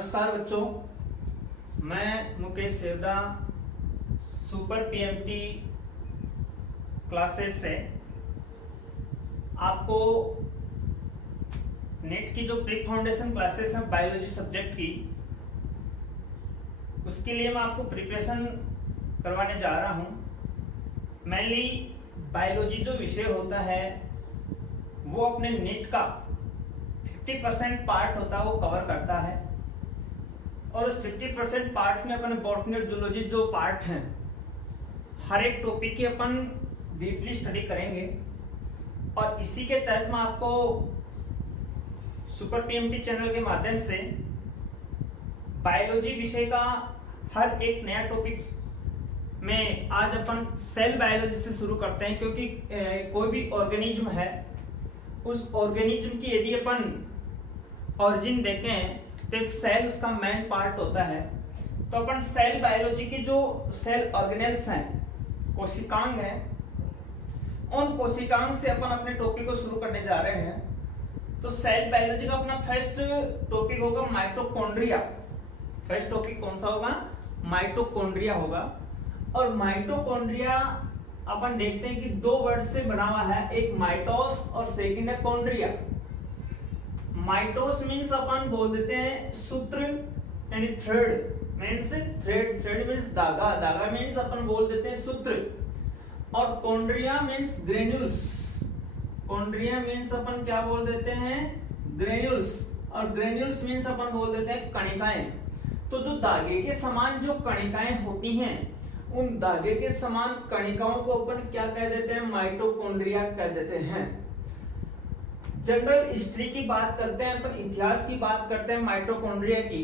नमस्कार बच्चों, मैं Mukesh Sevda super PMT classes से आपको नेट की जो प्री फाउंडेशन क्लासेस हैं बायोलॉजी सब्जेक्ट की, उसके लिए मैं आपको प्रिपरेशन करवाने जा रहा हूं। मेनली बायोलॉजी जो विषय होता है वो अपने नेट का 50% पार्ट होता है वो कवर करता है, और उस 50% पार्ट्स में अपन बॉटनी और जूलॉजी जो पार्ट हैं हर एक टॉपिक की अपन डीपली स्टडी करेंगे। और इसी के तहत मैं आपको सुपर पीएमटी चैनल के माध्यम से बायोलॉजी विषय का हर एक नया टॉपिक में आज अपन सेल बायोलॉजी से शुरू करते हैं, क्योंकि कोई भी ऑर्गेनिज्म है उस ऑर्गेनिज्म की यदि अपन ऑरिजिन देखें तो एक सेल उसका मेन पार्ट होता है। तो अपन सेल बायोलॉजी की जो सेल ऑर्गेनेल्स हैं, कोशिकांग हैं, उन कोशिकांग से अपन अपने टॉपिक को शुरू करने जा रहे हैं। तो सेल बायोलॉजी का अपना फर्स्ट टॉपिक होगा माइटोकॉन्ड्रिया। फर्स्ट टॉपिक कौन सा होगा? माइटोकॉन्ड्रिया होगा। और माइटोकॉन्ड्रिया अपन देखते हैं कि दो वर्ड से बना हुआ है, एक माइटोस और सेकंड है कॉन्ड्रिया। माइटोस मींस अपन बोल देते हैं सूत्र यानी थ्रेड, मींस थ्रेड मींस धागा, धागा मींस अपन बोल देते हैं सूत्र। और कॉन्ड्रिया मींस ग्रेन्यूल्स, कॉन्ड्रिया मींस अपन क्या बोल देते हैं? ग्रेन्यूल्स। और ग्रेन्यूल्स मींस अपन बोल देते हैं कणिकाएं। तो जो धागे के समान जो कणिकाएं होती हैं, उन धागे के समान कणिकाओं को अपन क्या कह देते हैं? माइटोकॉन्ड्रिया कह देते हैं। जनरल हिस्ट्री की बात करते हैं अपन, इतिहास की बात करते हैं माइटोकॉन्ड्रिया की,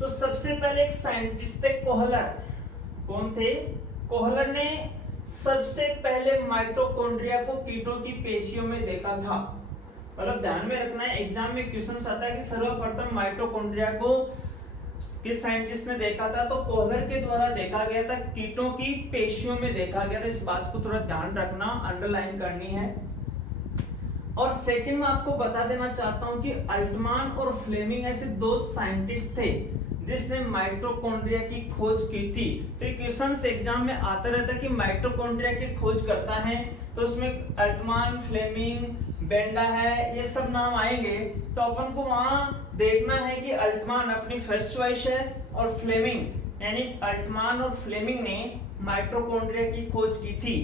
तो सबसे पहले एक साइंटिस्ट थे कोहलर। कौन थे? कोहलर ने सबसे पहले माइटोकॉन्ड्रिया को कीटों की पेशियों में देखा था। मतलब ध्यान में रखना है, एग्जाम में क्वेश्चन आता है कि सर्वप्रथम माइटोकॉन्ड्रिया को किस साइंटिस्ट ने देखा था? तो कोहलर के द्वारा देखा गया था, कीटों की पेशियों में देखा गया था। इस बात को थोड़ा ध्यान रखना, अंडरलाइन करनी है। और सेकंड में आपको बता देना चाहता हूं कि अल्टमान और फ्लेमिंग ऐसे दो साइंटिस्ट थे जिसने माइटोकॉन्ड्रिया की खोज की थी। तो ये क्वेश्चन एग्जाम में आता रहता है कि माइटोकॉन्ड्रिया की खोज करता है, तो उसमें अल्टमान, फ्लेमिंग, बेंडा है, ये सब नाम आएंगे। तो अपन को वहां देखना है कि अल्टमान अपनी फर्स्ट चॉइस है और फ्लेमिंग यानी अल्टमान और फ्लेमिंग ने माइटोकॉन्ड्रिया की खोज की थी।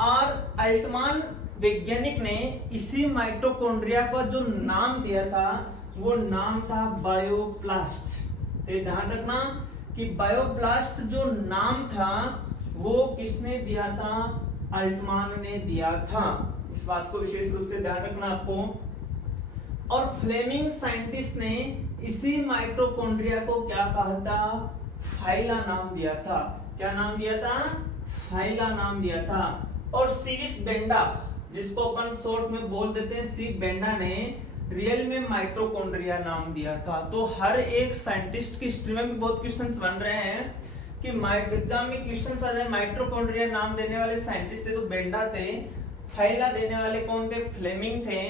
और अल्टमान वैज्ञानिक ने इसी माइटोकॉन्ड्रिया को जो नाम दिया था वो नाम था बायोप्लास्ट। तो ध्यान रखना कि बायोप्लास्ट जो नाम था वो किसने दिया था? अल्टमान ने दिया था। इस बात को विशेष रूप से ध्यान रखना आपको। और फ्लेमिंग साइंटिस्ट ने इसी माइटोकॉन्ड्रिया को क्या कहा था? फाइला नाम दिया था। क्या नाम दिया था? फाइला नाम दिया था। और सीविस बेंडा, जिसको अपन शॉर्ट में बोल देते हैं सी बेंडा, ने रियल में माइटोकॉन्ड्रिया नाम दिया था। तो हर एक साइंटिस्ट की हिस्ट्री में भी बहुत क्वेश्चंस बन रहे हैं कि एग्जाम में क्वेश्चंस आ जाए माइटोकॉन्ड्रिया नाम देने वाले साइंटिस्ट थे तो बेंडा थे, फाइला देने वाले कौन थे? फ्लेमिंग थे,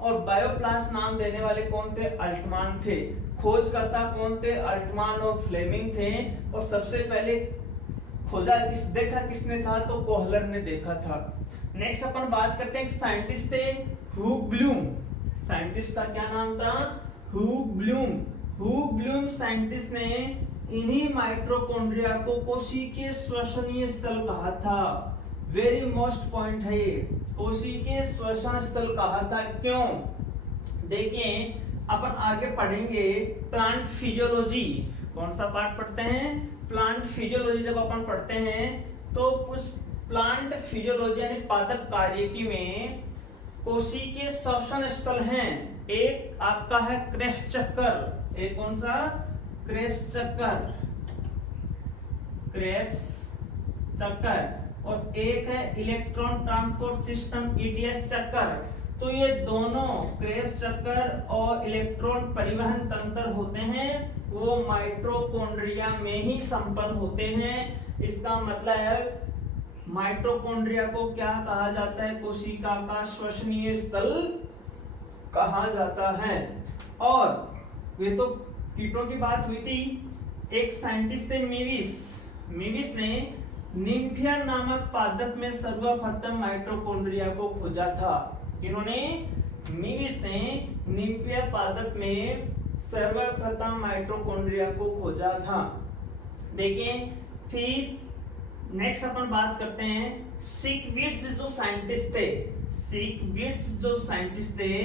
और बायोप्लास्ट नाम देने वाले कौन थे? अल्टमान थे। खोजकर्ता कौन थे? अल्टमान और फ्लेमिंग थे। और सबसे पहले खोजा देखा किसने था? तो कोहलर ने देखा था। नेक्स्ट अपन बात करते हैं, साइंटिस्ट थे ह्यूग ब्लूम। साइंटिस्ट का क्या नाम था? Hugh Bloom. Hugh Bloom scientist ने इन्हीं माइटोकॉन्ड्रिया को कोशिकीय श्वसनीय स्थल कहा था। वेरी मोस्ट पॉइंट है ये, कोशिकीय श्वसन स्थल कहा था। क्यों? देखिए अपन आगे पढ़ेंगे प्लांट फिजियोलॉजी। कौन सा पार्ट पढ़ते हैं? Plant physiology. जब अपन पढ़ते हैं तो उस प्लांट फिजियोलॉजी यानी पादप कार्यकी में कोशिकीय श्वसन स्थल हैं। एक आपका है क्रेब्स चक्कर। एक कौन सा? क्रेब्स चक्कर, क्रेब्स चक्कर। और एक है इलेक्ट्रॉन ट्रांसपोर्ट सिस्टम ईटीएस चक्कर। तो ये दोनों क्रेब्स चक्कर और इलेक्ट्रॉन परिवहन तंत्र होते हैं वो माइटोकॉन्ड्रिया में ही संपन्न होते हैं। इसका मतलब है माइटोकॉन्ड्रिया को क्या कहा जाता है? कोशिका का श्वसनीय स्थल कहा जाता है। और ये तो कीटों की बात हुई थी, एक साइंटिस्ट थे मेविस ने निम्फिया नामक पादप में सर्वप्रथम माइटोकॉन्ड्रिया को खोजा था। किन्होंने? मेविस ने निम्फिया पादप में सर्वप्रथम माइटोकॉन्ड्रिया को खोजा था। देखिए फिर नेक्स्ट अपन बात करते हैं सिकविट्ज जो साइंटिस्ट थे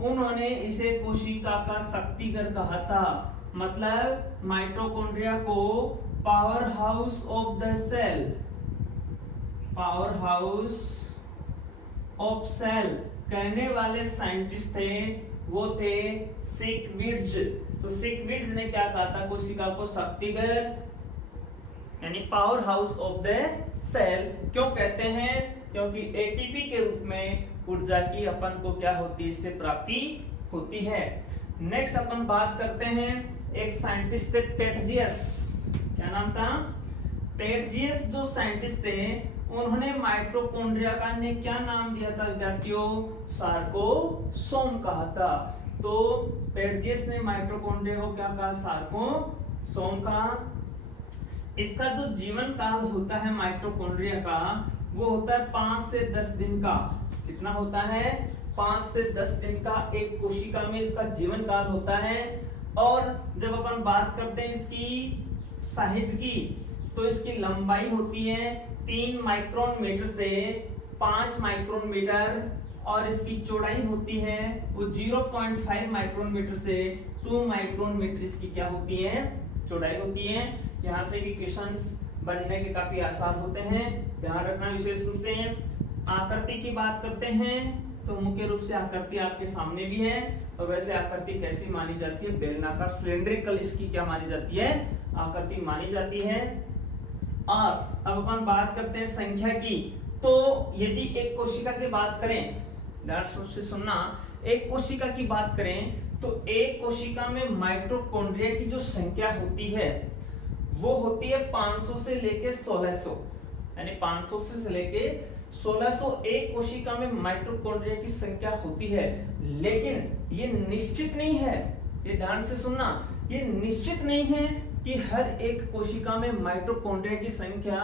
उन्होंने इसे कोशिका का शक्तिघर कहा था। मतलब माइटोकॉन्ड्रिया को पावर हाउस ऑफ सेल कहने वाले साइंटिस्ट थे, वो थे सिकविट्ज। तो सिकविट्ज ने क्या कहा था? कोशिका को शक्तिघर यानी powerhouse of the cell क्यों कहते हैं? क्योंकि एटीपी के रूप में ऊर्जा की अपन को क्या होती है? इससे प्राप्ति होती है। नेक्स्ट अपन बात करते हैं एक साइंटिस्ट थे टेटजियस। क्या नाम था? टेटजियस जो साइंटिस्ट थे उन्होंने माइटोकॉन्ड्रिया का ने क्या नाम दिया था विद्यार्थियों? सार्कोसोम कहा था। तो टेटजियस ने माइटोकॉन्ड्रिया को क्या कहा? सार्कोसोम कहा। इसका जो जीवन काल होता है माइटोकॉन्ड्रिया का वो होता है 5 से 10 दिन का। कितना होता है? 5 से 10 दिन का एक कोशिका में इसका जीवन काल होता है। और जब अपन बात करते हैं इसकी साइज की तो इसकी लंबाई होती है 3 माइक्रोन मीटर से 5 माइक्रोन मीटर और इसकी चौड़ाई होती है वो 0.5 माइक्रोन मीटर से 2 माइक्रोन मीटर इसकी क्या होती है? चौड़ाई होती है। यहाँ से भी क्वेश्चंस बनने के काफी आसान होते हैं, ध्यान रखना। विशेष रूप से आकृति की बात करते हैं तो मुख्य रूप से आकृति आपके सामने भी है। और वैसे आकृति कैसी मानी जाती है? बेलनाकार सिलिंड्रिकल इसकी क्या मानी जाती है? आकृति मानी जाती है। और अब अपन बात करते हैं संख्या की। तो यदि एक कोशिका की बात करें, ध्यान से सुनना, एक कोशिका की बात करें तो एक कोशिका में माइटोकॉन्ड्रिया की जो संख्या होती है वो होती है 500 से लेके 1600, यानी 500 से लेके 1600 एक कोशिका में माइटोकॉन्ड्रिया की संख्या होती है। लेकिन ये निश्चित नहीं है, ये ध्यान से सुनना, ये निश्चित नहीं है कि हर एक कोशिका में माइटोकॉन्ड्रिया की संख्या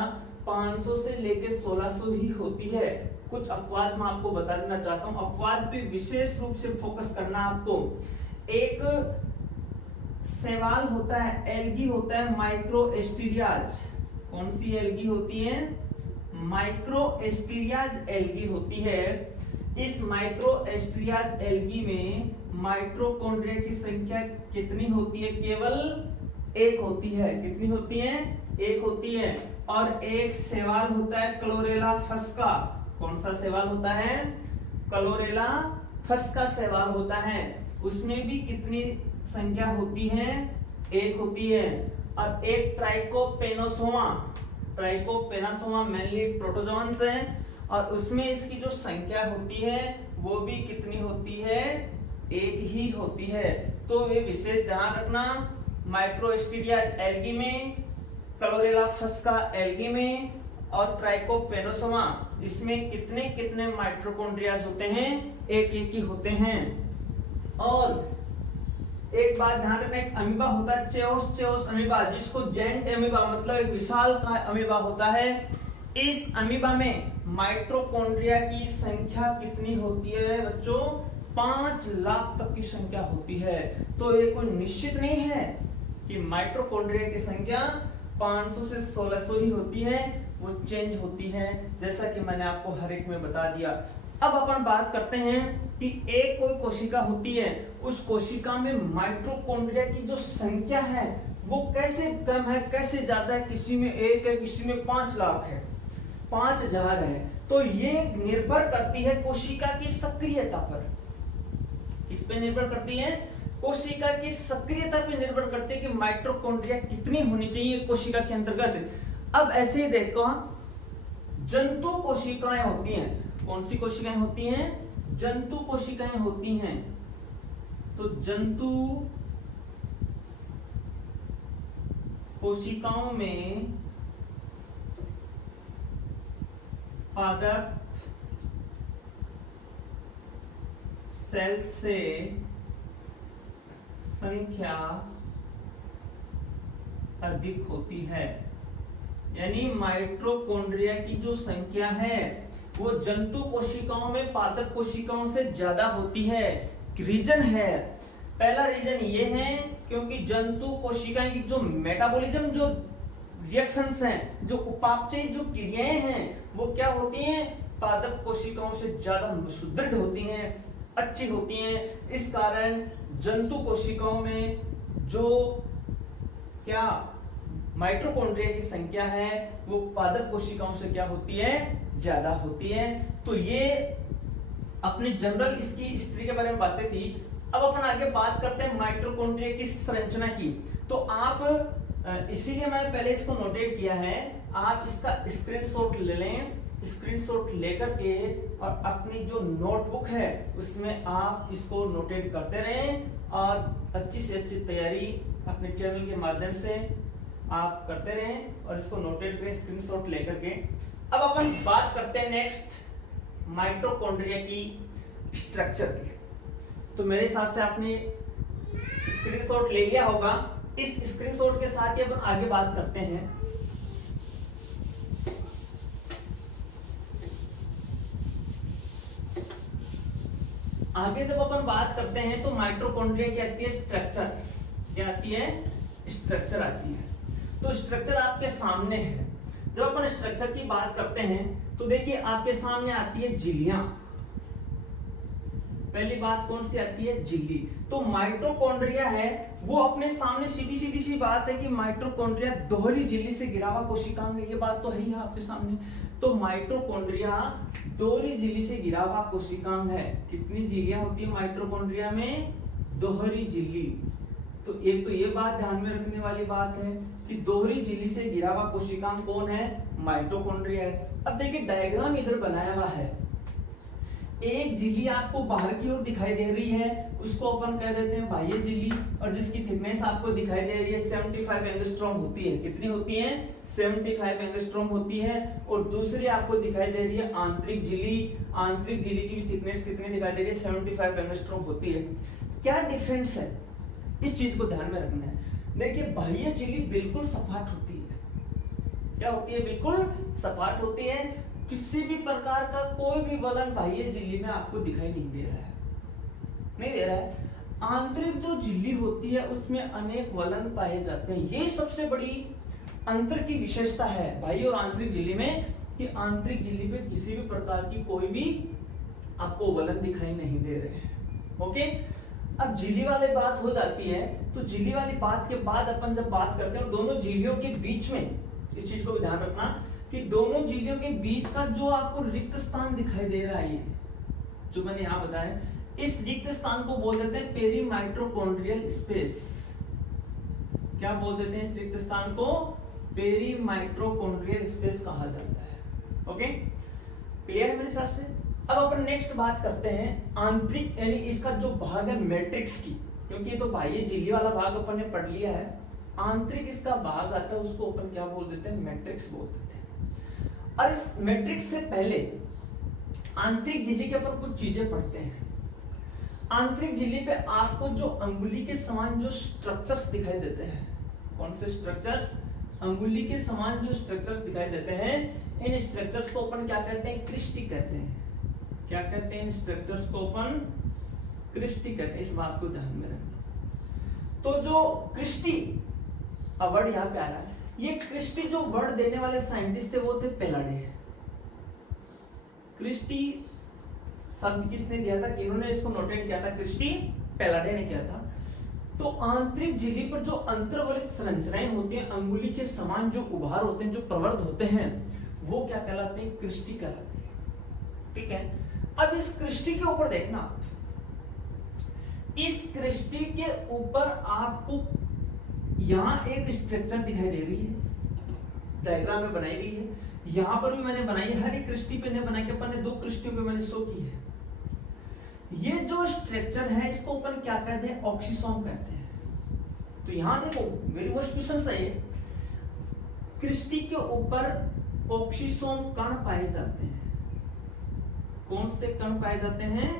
500 से लेके 1600 ही होती है। कुछ अपवाद मैं आपको बता देना चाहता हूं, अपवाद पे विशेष रूप से फोकस करना आपको। एक शैवाल होता है, एल्गी होता है माइक्रोएस्टीरियाज। कौन सी एल्गी होती है? माइक्रोएस्टीरियाज एल्गी होती है। इस माइक्रोएस्टीरियाज एल्गी में माइटोकॉन्ड्रिया की संख्या कितनी होती है? केवल एक होती है। कितनी होती है? एक होती है। और एक शैवाल होता है क्लोरेला फस्का। कौन सा शैवाल होता है? क्लोरेला फस्का शैवाल होता है। उसमें भी कितनी संख्या होती है? एक होती है। और एक ट्राइकोपेनासोमा मेनली प्रोटोजोन्स है और उसमें इसकी जो संख्या होती है वो भी कितनी होती है? एक ही होती है। तो ये विशेष ध्यान रखना, माइक्रोएस्टीरियाज एल्गी में, क्लोरेला फस्का एल्गी में और ट्राइकोपेनासोमा इसमें कितने कितने माइटोकॉन्ड्रियाज होते हैं? एक एक ही होते हैं। और एक बात ध्यान रखना, एक अमीबा होता है चेओस अमीबा, जिसको जेंट अमीबा मतलब एक विशाल का अमीबा होता है। इस अमीबा में माइटोकॉन्ड्रिया की संख्या कितनी होती है बच्चों? 5 लाख तक की संख्या होती है। तो ये कोई निश्चित नहीं है कि माइटोकॉन्ड्रिया की संख्या 500 से 1600 ही होती है, वो चेंज होती है, जैसा कि मैंने आपको हर एक में बता दिया। अब अपन बात करते हैं कि एक कोई कोशिका होती है, उस कोशिका में माइटोकॉन्ड्रिया की जो संख्या है वो कैसे कम है, कैसे ज्यादा है। किसी में 1 है, किसी में 5 लाख है, 5000 है। तो ये निर्भर करती है कोशिका की सक्रियता पर। किस पे निर्भर करती है? कोशिका की सक्रियता पे निर्भर करती है कि माइटोकॉन्ड्रिया कितनी होनी चाहिए कोशिका के अंतर्गत। अब ऐसे ही देखो, जंतु कोशिकाएं होती हैं। कौन सी कोशिकाएं होती हैं? जंतु कोशिकाएं होती हैं। तो जंतु कोशिकाओं में पादप सेल से संख्या अधिक होती है। यानी माइटोकॉन्ड्रिया की जो संख्या है वो जंतु कोशिकाओं में पादप कोशिकाओं से ज्यादा होती है। रीजन है, पहला रीजन ये है क्योंकि जंतु कोशिकाएं की जो मेटाबॉलिज्म, जो रिएक्शंस हैं, जो उपापचय जो क्रियाएं हैं, वो क्या होती हैं, पादप कोशिकाओं से ज्यादा सुदृढ़ होती हैं, अच्छी होती हैं। इस कारण जंतु कोशिकाओं में जो क्या माइटोकॉन्ड्रिया की संख्या है वो पादप कोशिकाओं से क्या होती है, ज्यादा होती है। तो ये अपनी जनरल इसकी हिस्ट्री के बारे में बातें थी। अब अपन आगे बात करते हैं माइटोकॉन्ड्रिया की संरचना की। तो आप इसीलिए मैंने पहले इसको नोटेट किया है, आप इसका स्क्रीनशॉट ले लें, स्क्रीनशॉट लेकर के और अपनी जो नोटबुक है उसमें आप इसको नोटेट करते रहें और अच्छी से अच्छी तैयारी अपने चैनल के माध्यम से आप करते रहें और इसको नोटेट करें स्क्रीनशॉट लेकर के। अब अपन बात करते हैं नेक्स्ट माइटोकॉन्ड्रिया की स्ट्रक्चर की। तो मेरे हिसाब से आपने स्क्रीनशॉट ले लिया होगा। इस स्क्रीनशॉट के साथ ही अपन आगे बात करते हैं। आगे जब अपन बात करते हैं तो माइटोकॉन्ड्रिया की आती है स्ट्रक्चर, क्या आती है, स्ट्रक्चर आती है। तो स्ट्रक्चर आपके सामने है। जब अपन स्ट्रक्चर की बात करते हैं तो देखिए आपके सामने आती है झिल्लियां। पहली बात कौन सी आती है, झिल्ली। तो माइटोकॉन्ड्रिया है वो अपने सामने सीधी सीधी सी बात है कि माइटोकॉन्ड्रिया दोहरी झिल्ली से घिरा हुआ कोशिकांग है, ये बात तो है ही आपके सामने। तो माइटोकॉन्ड्रिया दोहरी झिल्ली से घिरा हुआ कोशिकांग है। कितनी झिल्लियां होती है माइटोकॉन्ड्रिया में, दोहरी झिल्ली। तो एक तो ये बात ध्यान में रखने वाली बात है कि दोहरी झिल्ली से घिरा हुआ कोशिकांग कौन है, माइटोकॉन्ड्रिया है। अब देखिए डायग्राम इधर बनाया हुआ है, एक झिल्ली आपको बाहर की ओर दिखाई दे रही है, उसको अपन कह देते हैं बाह्य झिल्ली, और जिसकी थिकनेस आपको दिखाई दे रही है 75 एंगस्ट्रॉम होती है। कितनी होती है, 75 एंगस्ट्रॉम होती है। और दूसरी आपको दिखाई दे रही है आंतरिक झिल्ली, आंतरिक झिल्ली की भी थिकनेस कितनी दिखाई दे रही है, 75 एंगस्ट्रॉम होती है। क्या डिफरेंस है, इस चीज को ध्यान में रखना है। देखिए बाह्य झिल्ली बिल्कुल सपाट होती है, क्या होती है, बिल्कुल सपाट होती है। किसी भी प्रकार का कोई भी वलन बाह्य झिल्ली में आपको दिखाई नहीं दे रहा है, नहीं दे रहा है। आंतरिक जो झिल्ली होती है उसमें अनेक वलन पाए जाते हैं। ये सबसे बड़ी अंतर की विशेषता है बाह्य और आंतरिक झिल्ली में, कि आंतरिक झिल्ली पे किसी भी प्रकार की कोई भी आपको वलन दिखाई नहीं दे रहे हैं। ओके, अब झिल्ली वाली बात हो जाती है। तो झिल्ली वाली बात के बाद अपन जब बात करते हैं दोनों झिल्लियों के बीच में, इस चीज को भी ध्यान रखना कि दोनों झिल्लियों के बीच का जो आपको रिक्त स्थान दिखाई दे रहा है, जो मैंने यहां बताया, इस रिक्त स्थान को बोल देते हैं पेरीमाइटोकॉन्ड्रियल स्पेस। क्या बोल देते हैं इस रिक्त स्थान को, पेरीमाइटोकॉन्ड्रियल स्पेस कहा जाता है। ओके, क्लियर है मेरे हिसाब से। अब अपन नेक्स्ट बात करते हैं आंतरिक, यानी इसका जो भाग है मैट्रिक्स की, क्योंकि ये तो बाह्य झिल्ली वाला भाग अपन ने पढ़ लिया है। आंतरिक इसका भाग आता है, उसको अपन क्या बोल देते हैं, मैट्रिक्स बोल देते हैं। और इस मैट्रिक्स से पहले आंतरिक झिल्ली के अपन कुछ चीजें पढ़ते हैं। आंतरिक झिल्ली पे आपको जो अंगुली के समान जो स्ट्रक्चर्स दिखाई देते हैं, कौन से स्ट्रक्चर्स, अंगुली के समान जो स्ट्रक्चर्स दिखाई देते हैं, इन स्ट्रक्चर्स को अपन क्या कहते हैं, क्रिस्टी कहते हैं। क्या कहते हैं, इन स्ट्रक्चर्स को अपन क्रिस्टी कहते हैं। इस बात को ध्यान में रखना। तो जो क्रिस्टी वर्ड यहाँ पे आ रहा है, ये क्रिस्टी जो वर्ड देने वाले साइंटिस्ट थे वो थे पेलाडे। क्रिस्टी शब्द किसने दिया था, इन्होंने इसको नोटेट किया था, क्रिस्टी पेलाडे ने किया था। तो आंतरिक झिल्ली पर जो अंतर्वलित संरचनाएं होती हैं, अंगुली के समान जो उभार होते हैं, जो प्रवर्ध होते हैं, वो क्या कहलाते हैं, क्रिस्टी कहलाते हैं। ठीक है, अब इस क्रिस्टी के ऊपर देखना, इस क्रिस्टी के ऊपर आपको यहां एक स्ट्रक्चर दिखाई दे रही है, डायग्राम में बनाई गई है। यहां पर भी मैंने बनाई है, हर एक क्रिस्टी पे नहीं बनाई, अपन ने दो क्रिस्टियों पे मैंने शो की है। ये जो स्ट्रक्चर है इसको अपन क्या कहते हैं, ऑक्सीसोम कहते हैं। तो यहां देखो, मेरी मोस्ट क्वेश्चन है, क्रिस्टी के ऊपर ऑक्सीसोम कण पाए जाते हैं। कौन से कण पाए जाते हैं,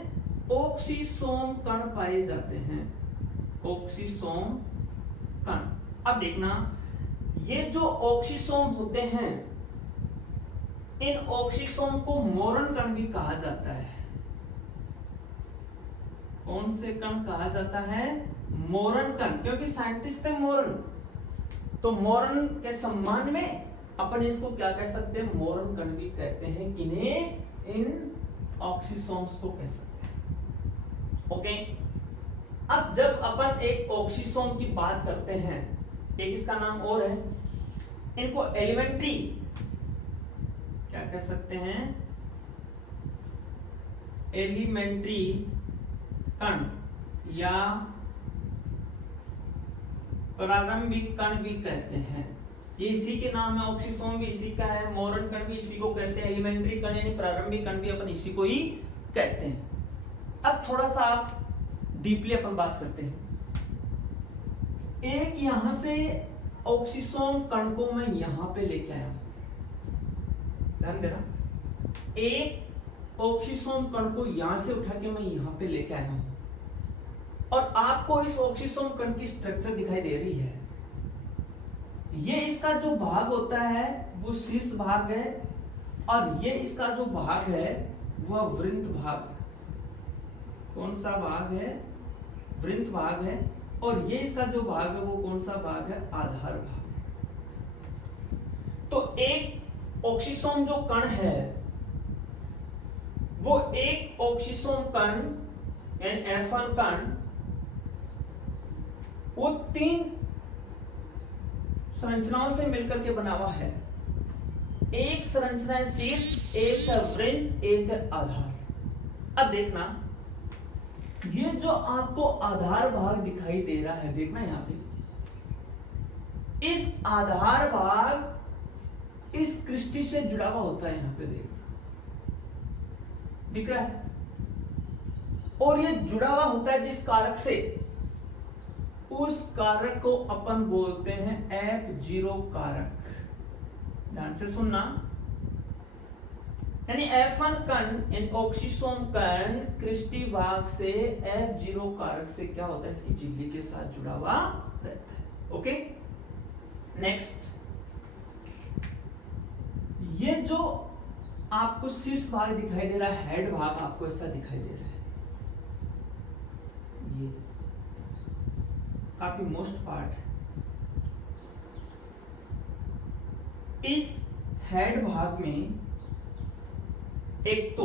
ऑक्सीसोम कण पाए जाते हैं, ऑक्सीसोम कण। अब देखना, ये जो ऑक्सीसोम होते हैं, इन ऑक्सीसोम को मोरन कण भी कहा जाता है। कौन से कण कहा जाता है? मोरन कण, क्योंकि साइंटिस्ट थे मोरन, तो मोरन के सम्मान में अपन इसको क्या कह सकते हैं? मोरन कण भी कहते हैं। किन्हें? इन ऑक्सीसोम्स को कह सकते हैं। ओके, अब जब अपन एक ऑक्सीसोम की बात करते हैं, एक इसका नाम और है, इनको एलिमेंट्री क्या कह सकते हैं? एलिमेंट्री कण या प्रारंभिक कण भी कहते हैं। ये इसी के नाम है, ऑक्सीसोम भी इसी का है, मोरन कण भी इसी को कहते हैं, एलिमेंट्री कण यानी प्रारंभिक कण भी अपन इसी को ही कहते हैं। अब थोड़ा सा डीपली अपन बात करते हैं। एक यहां से ऑक्सीसोम कण को मैं यहां पे लेके आया हूं, ध्यान देना, एक ऑक्सीसोम कण को यहां से उठा के मैं यहां पे लेके आया हूं, और आपको इस ऑक्सीसोम कण की स्ट्रक्चर दिखाई दे रही है। ये इसका जो भाग होता है वो शीर्ष भाग है, और ये इसका जो भाग है वह वृंत भाग। कौन सा भाग है? वृंत भाग है। और ये इसका जो भाग है वो कौन सा भाग है? आधार भाग है। तो एक ऑक्सीसोम जो कण है वो एक ऑक्सीसोम कण यानी F1 कण वो 3 संरचनाओं से मिलकर के बना हुआ है। एक संरचना है शीर्ष, एक है वृंत, एक है आधार। अब देखना, ये जो आपको आधार भाग दिखाई दे रहा है, देखना यहां पे, इस आधार भाग इस क्रिस्टी से जुड़ा हुआ होता है। यहां पे देखना दिख रहा है, और ये जुड़ा हुआ होता है जिस कारक से, उस कारक को अपन बोलते हैं F0 कारक। ध्यान से सुनना, यानी F1 कण इन ऑक्सीसोम कण क्रिस्टी भाग से F0 कारक से क्या होता है? इसकी झिल्ली के साथ जुड़ा हुआ रहता है। ओके, नेक्स्ट, ये जो आपको शीर्ष भाग दिखाई दे रहा है, हेड भाग आपको ऐसा दिखाई दे रहा है, ये काफी मोस्ट पार्ट है। इस हेड भाग में एक तो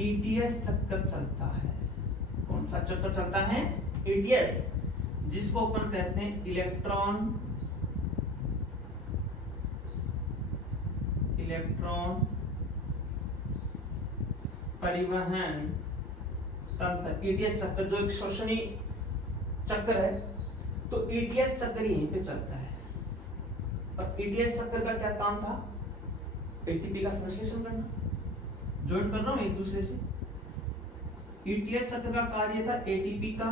ETS चक्कर चलता है। कौन सा चक्कर चलता है? ETS, जिसको अपन कहते हैं इलेक्ट्रॉन परिवहन तंत्र। ETS चक्कर जो एक श्वसनी चक्कर है, तो ETS चक्कर यहीं पे चलता है। और ETS चक्कर का क्या काम था? ATP का संश्लेषण करना, ज्वाइन कर रहा हूं एक दूसरे से। ETS चक्र का कार्य था ATP का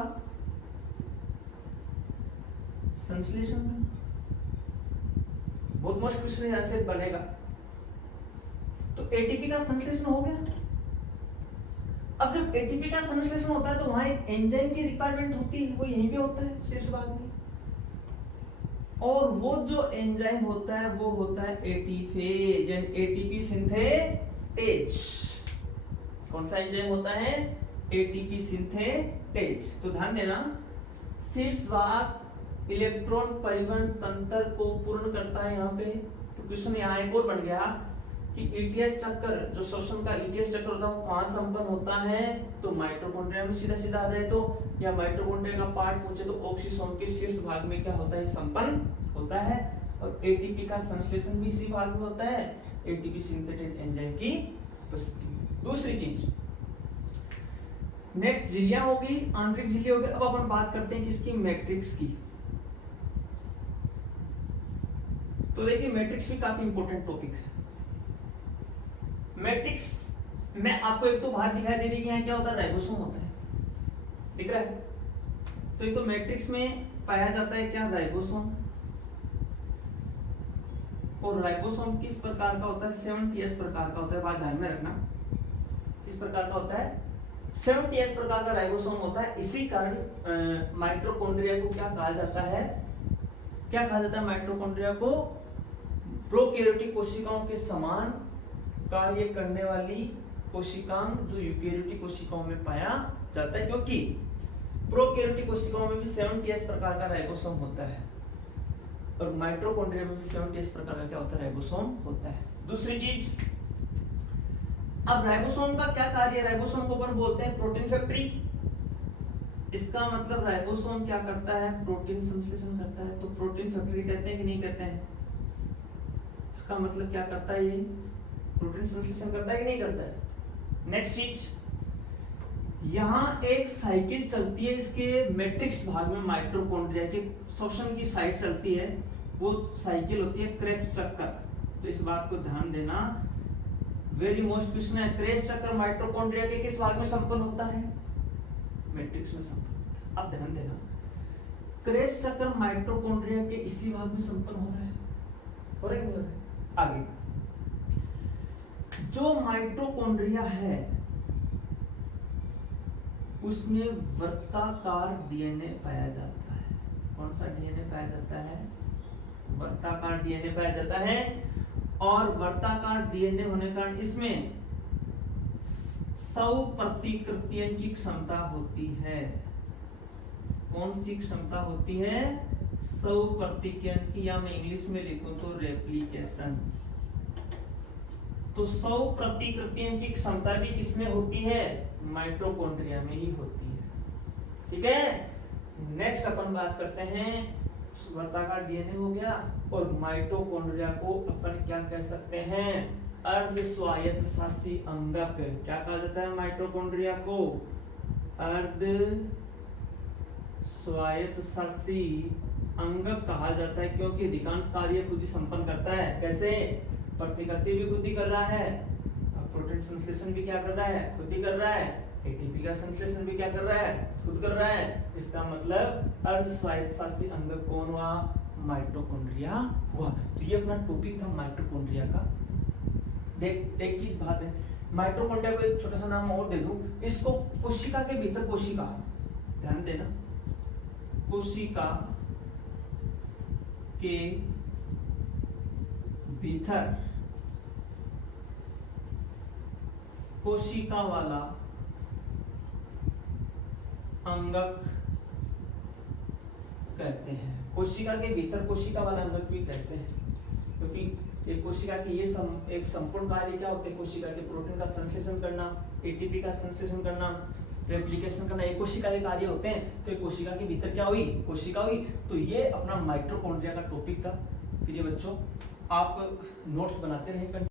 संश्लेषण करना। बहुत मुश्किल क्वेश्चन ऐसे बनेगा। तो ATP का संश्लेषण हो गया। अब जब ATP का संश्लेषण होता है तो वहां एक एंजाइम की रिक्वायरमेंट होती है, वो यहीं पे होता है शीर्ष भाग में। और वो जो एंजाइम होता है वो होता है एटीफेज एंड ATP सिंथेटेज। कौन सा एंजाइम होता है? ATP synthetase. तो ध्यान देना, शीर्ष भाग इलेक्ट्रॉन परिवहन तंत्र को पूर्ण करता है यहाँ पे। तो क्वेश्चन यहाँ एक और बन गया कि ETS चक्कर, जो श्वसन का ETS चक्कर होता है वो कहां संपन्न होता है? तो माइटोकॉन्ड्रिया में सीधा सीधा आ जाए तो, या माइटोकॉन्ड्रिया का पार्ट पूछे तो ऑक्सीसोम के शीर्ष भाग में क्या होता है? संपन्न होता है। और ATP का संश्लेषण भी इसी भाग में होता है, ATP सिंथेटेज एंजाइम की उपस्थिति। दूसरी चीज, नेक्स्ट झिल्लियां होगी, आंतरिक झिल्ली होगी। अब अपन बात करते हैं किसकी? मैट्रिक्स की। तो देखिए, मैट्रिक्स भी काफी इंपॉर्टेंट टॉपिक है। मैट्रिक्स में आपको एक तो बात दिखाई दे रही है, क्या होता है? राइबोसोम होता है, दिख रहा है। तो एक तो मैट्रिक्स में पाया जाता है क्या? राइबोसोम। और राइबोसोम किस प्रकार का होता है? 7ts प्रकार का होता है। बात ध्यान में रखना, किस प्रकार का होता है? 7ts प्रकार का राइबोसोम होता है। इसी कारण माइटोकॉन्ड्रिया को क्या कहा जाता है? क्या कहा जाता है माइटोकॉन्ड्रिया को? प्रोकैरियोटिक कोशिकाओं के समान कार्य करने वाली कोशिकांग जो यूकैरियोटिक कोशिकाओं में पाया जाता है, क्योंकि प्रोकैरियोटिक कोशिकाओं में भी 70S प्रकार का राइबोसोम होता है और माइटोकॉन्ड्रिया में भी 70S प्रकार का क्या होता है? राइबोसोम होता है। दूसरी चीज, अब राइबोसोम का क्या कार्य? राइबोसोम को अपन बोलते हैं प्रोटीन फैक्ट्री। इसका मतलब राइबोसोम क्या करता है? प्रोटीन संश्लेषण करता है। तो प्रोटीन फैक्ट्री कहते हैं कि नहीं कहते हैं? इसका मतलब क्या करता है? ये प्रोटीन संश्लेषण करता है कि नहीं करता है? नेक्स्ट चीज, यहाँ एक साइकिल चलती है इसके मैट्रिक्स भाग में, माइटोकॉन्ड्रिया के श्वसन की साइड चलती है, वो साइकिल होती है क्रेब्स चक्कर। तो इस बात को ध्यान देना, वेरी मोस्ट क्वेश्चन है। क्रेब्स चक्कर माइटोकॉन्ड्रिया के किस भाग में संपन्न होता है? मैट्रिक्स में संपन्न होता है। अब ध्यान देना, क्रेब्स चक्कर माइटोकॉन्ड्रिया के इसी भाग में संपन्न हो रहा है, हो रहा है नहीं हो रहा है? आगे जो माइटोकॉन्ड्रिया है उसमें वर्ताकार डीएनए पाया जाता है। कौन सा डीएनए पाया जाता है? वर्ताकार डीएनए पाया जाता है। और वर्ताकार डीएनए होने के कारण इसमें 100 प्रतिकृतियों की क्षमता होती है। कौन सी क्षमता होती है? 100 प्रतिकृतियों की, या मैं इंग्लिश में लिखूं तो रेप्लिकेशन। तो 100 प्रतिकृतियों की क्षमता भी किसमें होती है? माइटोकॉन्ड्रिया में ही होती है। ठीक है, नेक्स्ट अपन बात करते हैं, वर्ताकार डीएनए हो गया, और माइटोकॉन्ड्रिया को अपन क्या कह सकते हैं? अर्ध स्वायत्त शासी अंगक। क्या कहा जाता है माइटोकॉन्ड्रिया को? अर्ध स्वायत्त शासी अंगक कहा जाता है, क्योंकि अधिकांश कार्य खुद ही संपन्न करता है। कैसे? प्रतिकृति भी खुद ही कर रहा है, प्रोटीन संश्लेषण भी क्या कर रहा है? खुद ही कर रहा है, एटीपी का संश्लेषण भी क्या कर रहा है? खुद कर रहा है। इसका मतलब अर्ध स्वायत्तशासी अंग कौन हुआ? माइटोकॉन्ड्रिया हुआ। तो ये अपना टॉपिक था माइटोकॉन्ड्रिया का। देख एक चीज बात है, माइटोकॉन्ड्रिया को एक छोटा सा नाम और दे दूं, इसको कोशिका के भीतर, कोशिका, ध्यान देना, कोशिका के भीतर कोशिका वाला अंगक कहते हैं। कोशिका के भीतर कोशिका वाला अंगक भी कहते हैं, क्योंकि एक कोशिका की ये एक संपूर्ण कार्य क्या होते हैं? कोशिका के प्रोटीन का संश्लेषण करना, एटीपी का संश्लेषण करना, रेप्लिकेशन करना, एक कोशिका के कार्य होते हैं। तो एक कोशिका के भीतर क्या हुई? कोशिका हुई। तो ये अपना माइटोकॉन्ड्रिया का टॉपिक था। फिर ये बच्चों आप नोट्स बनाते रहे।